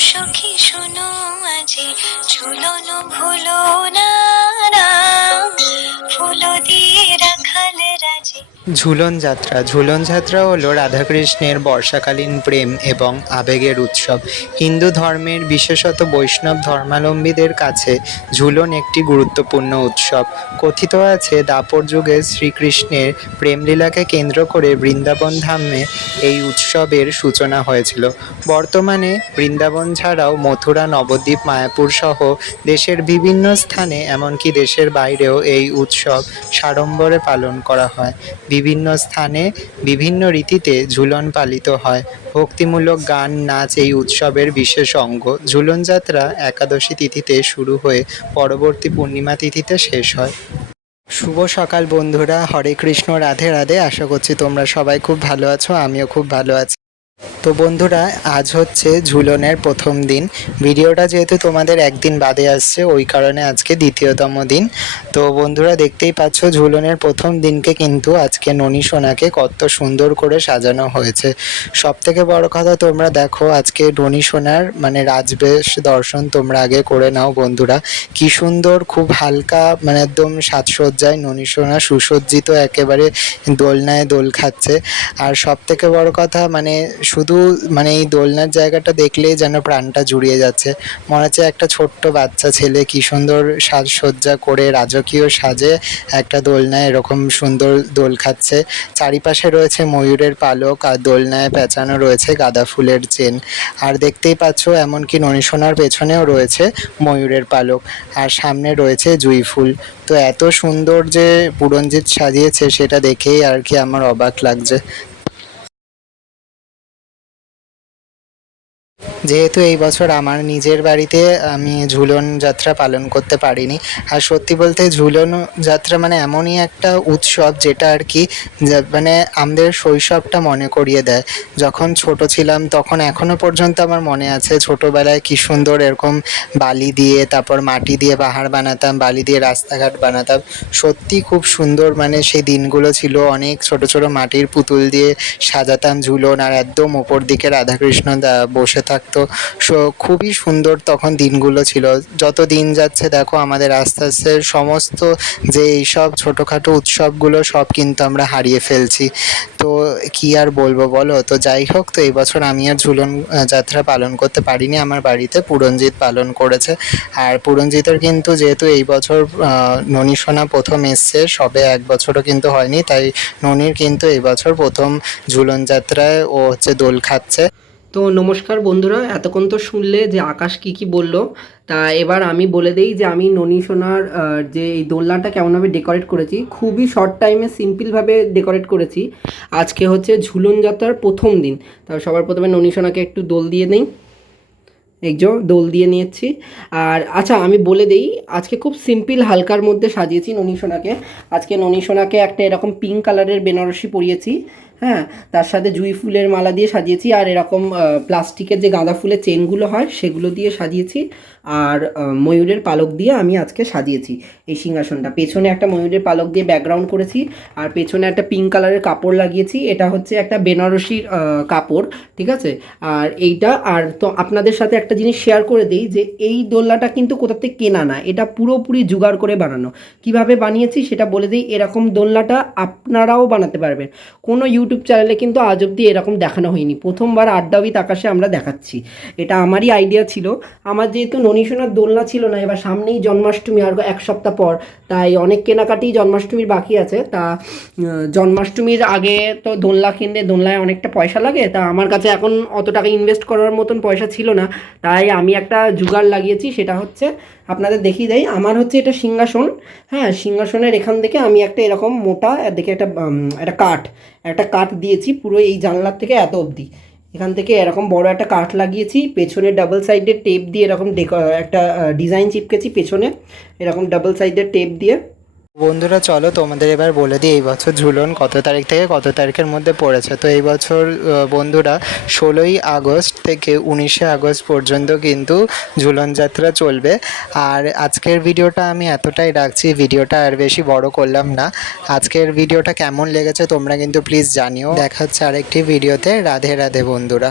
সখী শোনো আজি ঝুলনো ভুলো না। ঝুলন যাত্রা। ঝুলন যাত্রা হলো রাধাকৃষ্ণের বর্ষাকালীন প্রেম এবং আবেগের উৎসব। হিন্দু ধর্মের বিশেষত বৈষ্ণব ধর্মাবলম্বীদের কাছে ঝুলন একটি গুরুত্বপূর্ণ উৎসব। কথিত আছে, দাপর যুগে শ্রীকৃষ্ণের প্রেমলীলাকে কেন্দ্র করে বৃন্দাবন ধামে এই উৎসবের সূচনা হয়েছিল। বর্তমানে বৃন্দাবন ছাড়াও মথুরা, নবদ্বীপ, মায়াপুর সহ দেশের বিভিন্ন স্থানে, এমনকি দেশের বাইরেও এই উৎসব সাড়ম্বরে পালন করা হয়। বিভিন্ন স্থানে বিভিন্ন রীতিতে ঝুলন পালিত হয়। ভক্তিমূলক গান, নাচ এই উৎসবের বিশেষ অঙ্গ। ঝুলন যাত্রা একাদশী তিথিতে শুরু হয়ে পরবর্তী পূর্ণিমা তিথিতে শেষ হয়। শুভ সকাল বন্ধুরা, হরে কৃষ্ণ, রাধে রাধে। আশা করছি তোমরা সবাই খুব ভালো আছো, আমিও খুব ভালো আছি। তো বন্ধুরা, আজ হচ্ছে ঝুলনের প্রথম দিন। ভিডিওটা যেহেতু তোমাদের একদিন বাদে আসছে, ওই কারণে আজকে দ্বিতীয়তম দিন। তো বন্ধুরা, দেখতেই পাচ্ছ, ঝুলনের প্রথম দিনকে কিন্তু আজকে ননী সোনাকে কত সুন্দর করে সাজানো হয়েছে। সব থেকে বড় কথা তোমরা দেখো, আজকে ননী সোনার মানে রাজবেশ দর্শন তোমরা আগে করে নাও বন্ধুরা। কি সুন্দর, খুব হালকা মানে একদম সাজসজ্জায় ননী সোনা সুসজ্জিত, একেবারে দোলনায় দোল খাচ্ছে। আর সব থেকে বড় কথা মানে শুধু মানে এই দোলনার জায়গাটা দেখলেই যেন প্রাণটা জুড়িয়ে যাচ্ছে। মনে হচ্ছে একটা ছোট্ট বাচ্চা ছেলে কি সুন্দর সাজসজ্জা করে রাজকীয় সাজে একটা দোলনায় এরকম সুন্দর দোল খাচ্ছে। চারিপাশে রয়েছে ময়ূরের পালক আর দোলনায় পেঁচানো রয়েছে গাঁদা ফুলের চেন। আর দেখতেই পাচ্ছ এমনকি ননিসোনার পেছনেও রয়েছে ময়ূরের পালক আর সামনে রয়েছে জুঁই ফুল। তো এত সুন্দর যে পুরঞ্জিত সাজিয়েছে সেটা দেখেই আর কি আমার অবাক লাগছে। যেহেতু এই বছর আমার নিজের বাড়িতে আমি ঝুলন যাত্রা পালন করতে পারিনি। আর সত্যি বলতে ঝুলন যাত্রা মানে এমনই একটা উৎসব যেটা আর কি মানে আমাদের শৈশবটা মনে করিয়ে দেয়। যখন ছোট ছিলাম তখন এখনও পর্যন্ত আমার মনে আছে ছোটবেলায় কি সুন্দর এরকম বালি দিয়ে তারপর মাটি দিয়ে পাহাড় বানাতাম, বালি দিয়ে রাস্তাঘাট বানাতাম। সত্যি খুব সুন্দর মানে সেই দিনগুলো ছিল। অনেক ছোট ছোট মাটির পুতুল দিয়ে সাজাতাম ঝুলন আর একদম ওপর দিকে রাধাকৃষ্ণ বসে থাকতো সো খুবই সুন্দর তখন দিনগুলো ছিল। যত দিন যাচ্ছে দেখো আমাদের আস্তে আস্তে সমস্ত যে এইসব ছোটোখাটো উৎসবগুলো সব কিন্তু আমরা হারিয়ে ফেলছি। তো কি আর বলব বলো? তো যাই হোক, তো এই বছর আমি আর ঝুলন যাত্রা পালন করতে পারিনি। আমার বাড়িতে পুরঞ্জিত পালন করেছে। আর পুরঞ্জিতের কিন্তু যেহেতু এই বছর ননী সোনা প্রথম এসছে, সবে এক বছরও কিন্তু হয়নি। তাই ননির কিন্তু এই বছর প্রথম ঝুলন যাত্রায় ও হচ্ছে দোল খাচ্ছে। তো নমস্কার বন্ধুরা, এতক্ষণ তো শুনলে যে আকাশ কি কি বলল, তা এবার আমি বলে দেই যে আমি ননী সোনার যে এই দোলনাটা কেমনভাবে ডেকোরেট করেছি, খুবই শর্ট টাইমে সিম্পলভাবে ডেকোরেট করেছি। আজকে হচ্ছে ঝুলন যাত্রার প্রথম দিন, তা সবার প্রথমে ননী সোনাকে একটু দোল দিয়ে নেই। যে দোল দিয়ে নিয়েছি। আর আচ্ছা আমি বলে দেই, আজকে খুব সিম্পল হালকার মধ্যে সাজিয়েছি ননী সোনাকে। আজকে ননী সোনাকে একটা এরকম পিঙ্ক কালারের বেনারসি পরিয়েছি। হ্যাঁ তার সাথে জুঁই ফুলের মালা দিয়ে সাজিয়েছি আর এরকম প্লাস্টিকের যে গাঁদা ফুলের চেনগুলো হয়, সেগুলো দিয়ে সাজিয়েছি। আর ময়ূরের পালক দিয়ে আমি আজকে সাজিয়েছি এই সিংহাসনটা। পেছনে একটা ময়ূরের পালক দিয়ে ব্যাকগ্রাউন্ড করেছি আর পেছনে একটা পিঙ্ক কালারের কাপড় লাগিয়েছি। এটা হচ্ছে একটা বেনারসির কাপড়, ঠিক আছে? আর এইটা, আর তো আপনাদের সাথে একটা জিনিস শেয়ার করে দিই যে এই দোলনাটা কিন্তু কোথা থেকে কেনা না, এটা পুরোপুরি জোগাড় করে বানানো। কীভাবে বানিয়েছি সেটা বলে দিই, এরকম দোলনাটা আপনারাও বানাতে পারবেন। কোনো ইউটিউব চ্যানেলে কিন্তু আজ অব্দি এরকম দেখানো হয়নি। প্রথমবার আড্ডা আড্ডাবিত আকাশে আমরা দেখাচ্ছি। এটা আমারই আইডিয়া ছিল। আমার যেহেতু ননীশোনার দোলনা ছিল না, এবার সামনেই জন্মাষ্টমী, আর এক সপ্তাহ পর। তাই অনেক কেনাকাটি জন্মাষ্টমীর বাকি আছে। তা জন্মাষ্টমীর আগে তো দোলনা কিনলে দোলনায় অনেকটা পয়সা লাগে। তা আমার কাছে এখন অত টাকা ইনভেস্ট করার মতন পয়সা ছিল না। তাই আমি একটা জুগাড় লাগিয়েছি, সেটা হচ্ছে আপনাদের দেখিয়ে দেয় আমার হচ্ছে এটা সিংহাসন। হ্যাঁ সিংহাসনের এখান থেকে আমি একটা এরকম মোটা, দেখে একটা একটা কাঠ একটা কাঠ দিয়েছি পুরো এই জানলার থেকে এত অবধি। এখান থেকে এরকম বড় একটা কাঠ লাগিয়েছি, পেছনে ডাবল সাইডের টেপ দিয়ে এরকম একটা ডিজাইন চিপকেছি পেছনে, এরকম ডাবল সাইডের টেপ দিয়ে। বন্ধুরা, চলো তোমাদের এবার বলে দিই, এই বছর ঝুলন কত তারিখ থেকে কত তারিখের মধ্যে পড়েছে? তো এই বছর বন্ধুরা, ষোলোই আগস্ট থেকে উনিশে আগস্ট পর্যন্ত কিন্তু ঝুলন যাত্রা চলবে। আর আজকের ভিডিওটা আমি এতটাই রাখছি, ভিডিওটা আর বেশি বড় করলাম না। আজকের ভিডিওটা কেমন লেগেছে তোমরা কিন্তু প্লিজ জানিও। দেখা হচ্ছে আরেকটি ভিডিওতে। রাধে রাধে বন্ধুরা।